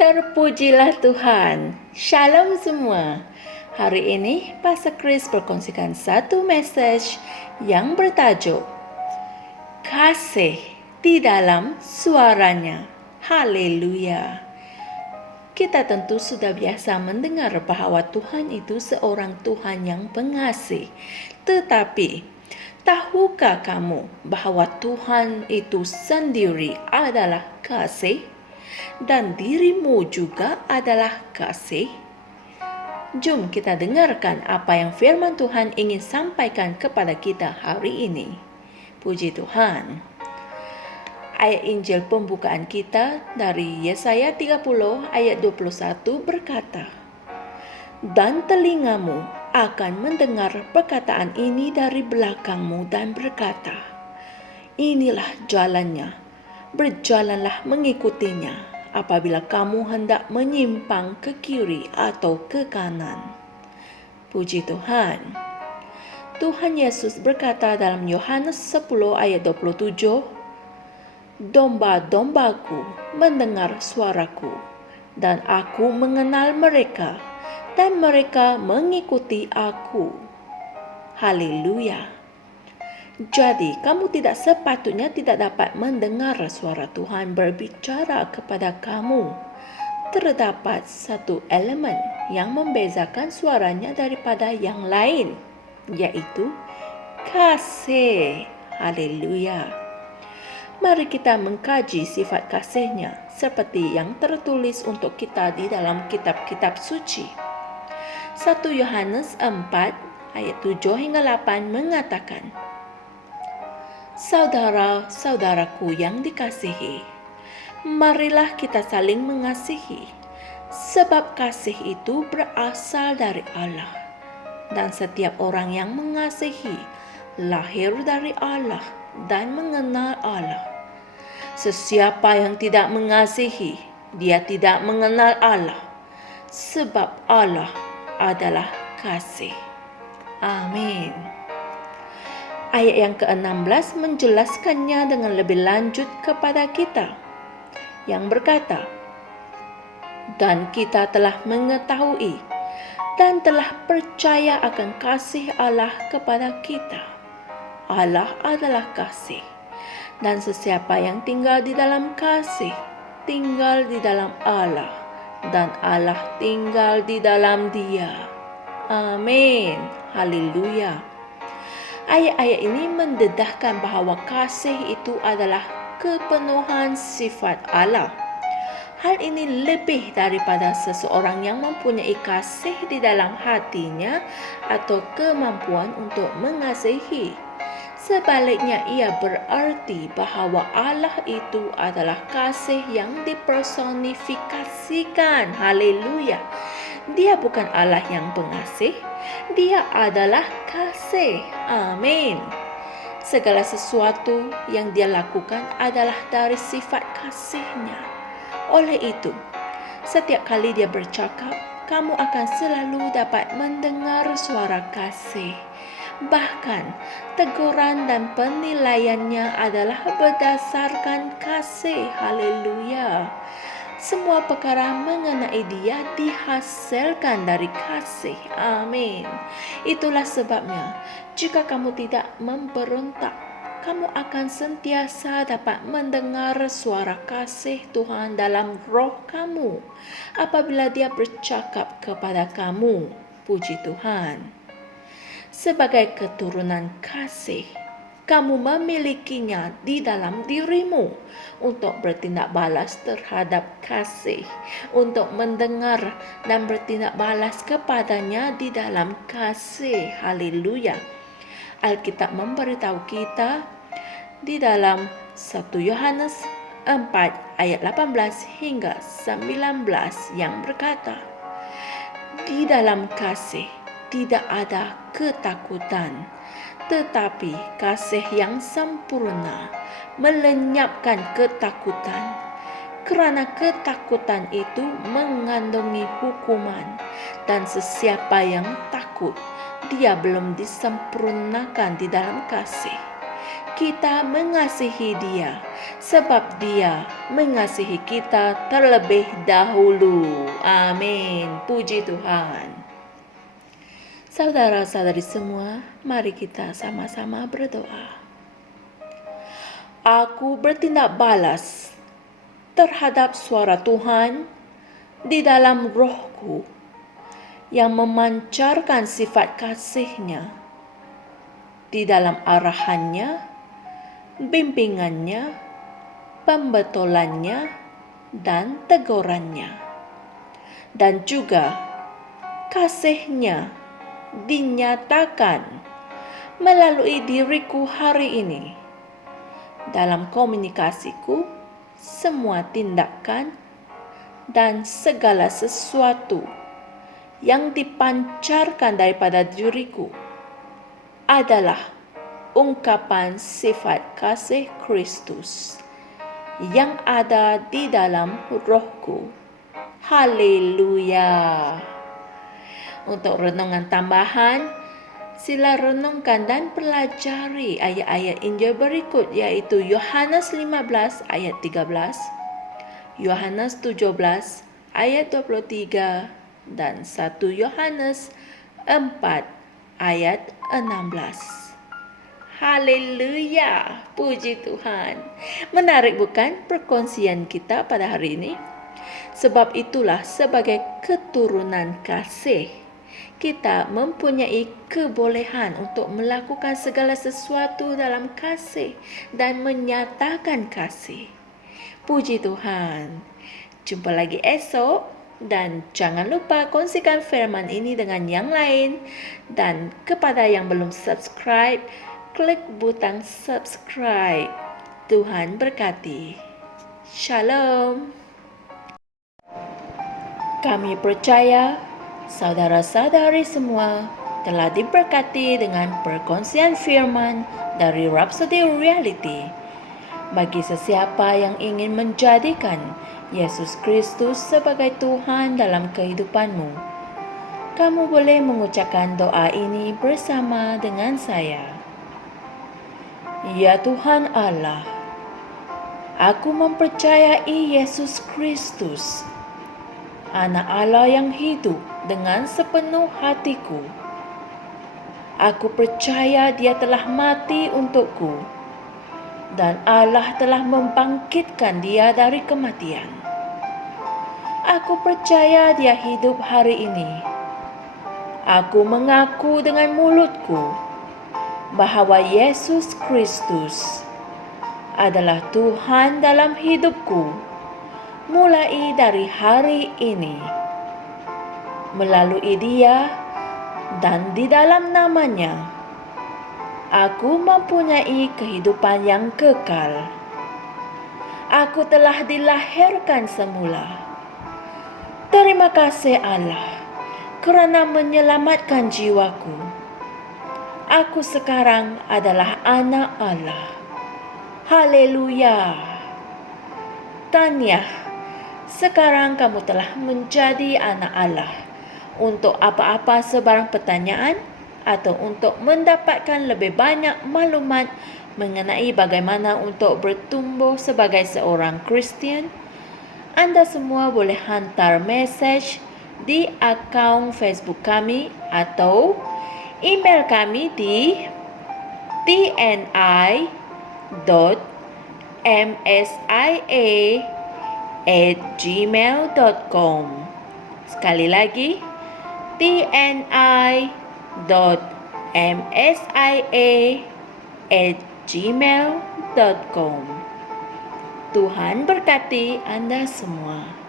Terpujilah Tuhan. Shalom semua. Hari ini Pastor Chris berkongsikan satu message yang bertajuk Kasih di dalam suaranya. Haleluya. Kita tentu sudah biasa mendengar bahwa Tuhan itu seorang Tuhan yang pengasih. Tetapi, tahukah kamu bahwa Tuhan itu sendiri adalah kasih? Dan dirimu juga adalah kasih? Jom kita dengarkan apa yang firman Tuhan ingin sampaikan kepada kita hari ini. Puji Tuhan. Ayat Injil pembukaan kita dari Yesaya 30 ayat 21 berkata, "Dan telingamu akan mendengar perkataan ini dari belakangmu dan berkata, inilah jalannya, berjalanlah mengikutinya apabila kamu hendak menyimpang ke kiri atau ke kanan." Puji Tuhan. Tuhan Yesus berkata dalam Yohanes 10 ayat 27, "Domba-dombaku mendengar suaraku, dan aku mengenal mereka, dan mereka mengikuti aku." Haleluya. Jadi, kamu tidak sepatutnya tidak dapat mendengar suara Tuhan berbicara kepada kamu. Terdapat satu elemen yang membezakan suaranya daripada yang lain, yaitu kasih. Haleluya. Mari kita mengkaji sifat kasih-Nya seperti yang tertulis untuk kita di dalam kitab-kitab suci. 1 Yohanes 4 ayat 7 hingga 8 mengatakan, "Saudara-saudaraku yang dikasihi, marilah kita saling mengasihi, sebab kasih itu berasal dari Allah. Dan setiap orang yang mengasihi lahir dari Allah dan mengenal Allah. Sesiapa yang tidak mengasihi, dia tidak mengenal Allah, sebab Allah adalah kasih." Amin. Ayat yang ke-16 menjelaskannya dengan lebih lanjut kepada kita, yang berkata, "Dan kita telah mengetahui dan telah percaya akan kasih Allah kepada kita. Allah adalah kasih, dan sesiapa yang tinggal di dalam kasih, tinggal di dalam Allah, dan Allah tinggal di dalam Dia." Amin. Haleluya. Ayat-ayat ini mendedahkan bahawa kasih itu adalah kepenuhan sifat Allah. Hal ini lebih daripada seseorang yang mempunyai kasih di dalam hatinya atau kemampuan untuk mengasihi. Sebaliknya, ia berarti bahawa Allah itu adalah kasih yang dipersonifikasikan. Haleluya. Dia bukan Allah yang pengasih, Dia adalah kasih. Amin. Segala sesuatu yang Dia lakukan adalah dari sifat kasih-Nya. Oleh itu, setiap kali Dia bercakap, kamu akan selalu dapat mendengar suara kasih. Bahkan, teguran dan penilaiannya adalah berdasarkan kasih. Haleluya. Semua perkara mengenai Dia dihasilkan dari kasih. Amin. Itulah sebabnya, jika kamu tidak memberontak, kamu akan sentiasa dapat mendengar suara kasih Tuhan dalam roh kamu apabila Dia bercakap kepada kamu. Puji Tuhan. Sebagai keturunan kasih, kamu memilikinya di dalam dirimu untuk bertindak balas terhadap kasih, untuk mendengar dan bertindak balas kepadanya di dalam kasih. Haleluya. Alkitab memberitahu kita di dalam 1 Yohanes 4 ayat 18 hingga 19 yang berkata, "Di dalam kasih tidak ada ketakutan, tetapi kasih yang sempurna melenyapkan ketakutan, kerana ketakutan itu mengandungi hukuman, dan sesiapa yang takut, dia belum disempurnakan di dalam kasih." kita mengasihi Dia, sebab Dia mengasihi kita terlebih dahulu. Amin. Puji Tuhan. Saudara-saudari semua, mari kita sama-sama berdoa. Aku bertindak balas terhadap suara Tuhan di dalam rohku yang memancarkan sifat kasih-Nya di dalam arahannya, bimbingannya, pembetulannya, dan tegurannya. Dan juga kasih-Nya dinyatakan melalui diriku hari ini dalam komunikasiku, semua tindakan, dan segala sesuatu yang dipancarkan daripada diriku adalah ungkapan sifat kasih Kristus yang ada di dalam rohku. Haleluya. Untuk renungan tambahan, sila renungkan dan pelajari ayat-ayat Injil berikut, yaitu Yohanes 15 ayat 13, Yohanes 17 ayat 23, dan 1 Yohanes 4 ayat 16. Haleluya, puji Tuhan. Menarik bukan perkongsian kita pada hari ini? Sebab itulah sebagai keturunan kasih, kita mempunyai kebolehan untuk melakukan segala sesuatu dalam kasih dan menyatakan kasih. Puji Tuhan. Jumpa lagi esok. Dan jangan lupa kongsikan firman ini dengan yang lain. Dan kepada yang belum subscribe, klik butang subscribe. Tuhan berkati. Shalom. Kami percaya saudara-saudari semua telah diberkati dengan perkongsian firman dari Rhapsody Reality. Bagi sesiapa yang ingin menjadikan Yesus Kristus sebagai Tuhan dalam kehidupanmu, kamu boleh mengucapkan doa ini bersama dengan saya. Ya Tuhan Allah, aku mempercayai Yesus Kristus, Anak Allah yang hidup dengan sepenuh hatiku. Aku percaya Dia telah mati untukku, dan Allah telah membangkitkan Dia dari kematian. Aku percaya Dia hidup hari ini. Aku mengaku dengan mulutku bahwa Yesus Kristus adalah Tuhan dalam hidupku mulai dari hari ini. Melalui Dia dan di dalam nama-Nya, aku mempunyai kehidupan yang kekal. Aku telah dilahirkan semula. Terima kasih Allah kerana menyelamatkan jiwaku. Aku sekarang adalah anak Allah. Haleluya. Tahniah, sekarang kamu telah menjadi anak Allah. Untuk apa-apa sebarang pertanyaan atau untuk mendapatkan lebih banyak maklumat mengenai bagaimana untuk bertumbuh sebagai seorang Kristian, Anda semua boleh hantar mesej di akaun Facebook kami atau email kami di tni.msia@gmail.com. Sekali lagi, tni.msia@gmail.com. Tuhan berkati Anda semua.